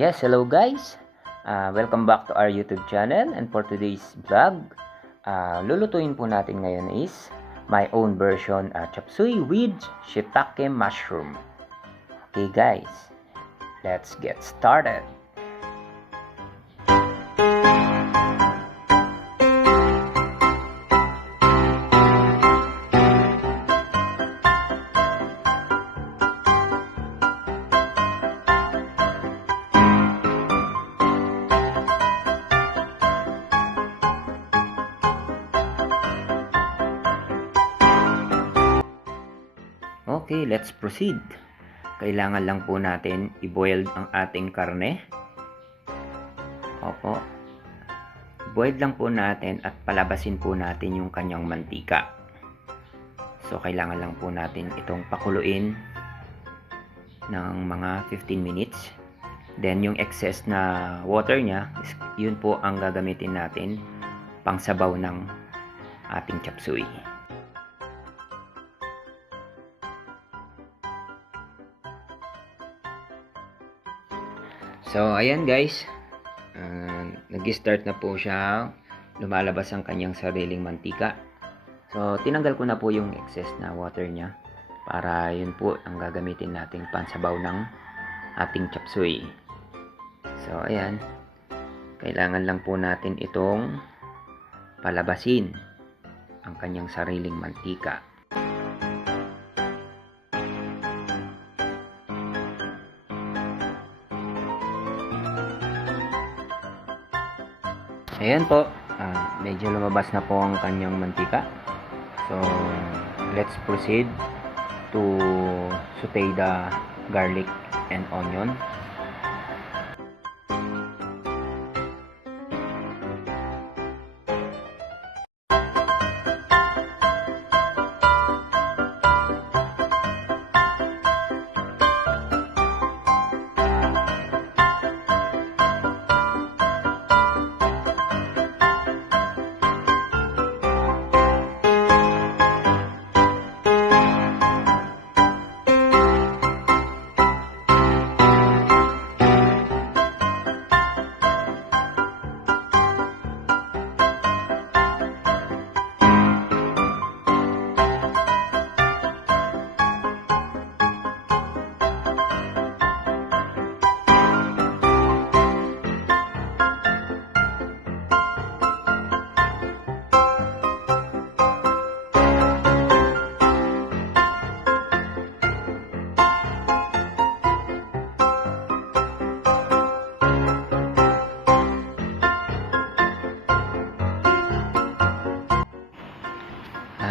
Yes, hello guys. Welcome back to our YouTube channel, and for today's vlog, lulutuin po natin ngayon is my own version chopsuey with shiitake mushroom. Okay guys, let's get started. Okay, let's proceed. Kailangan lang po natin i-boil ang ating karne. Opo. Boil lang po natin at palabasin po natin yung kanyang mantika. So, kailangan lang po natin itong pakuluin ng mga 15 minutes. Then, yung excess na water niya, yun po ang gagamitin natin pang sabaw ng ating chopsuey. So, ayan guys, nag-start na po siya, lumalabas ang kanyang sariling mantika. So, tinanggal ko na po yung excess na water niya para yun po ang gagamitin nating pansabaw ng ating chopsuey. So, ayan, kailangan lang po natin itong palabasin ang kanyang sariling mantika. Ayan po, medyo lumabas na po ang kanyang mantika. So, let's proceed to saute the garlic and onion.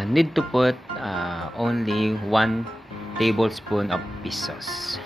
Need to put only 1 tablespoon of fish sauce.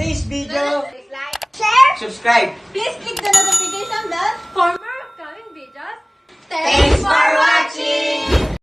today's video. Please like, share, Subscribe. please click the notification bell for more upcoming videos. Thanks for watching!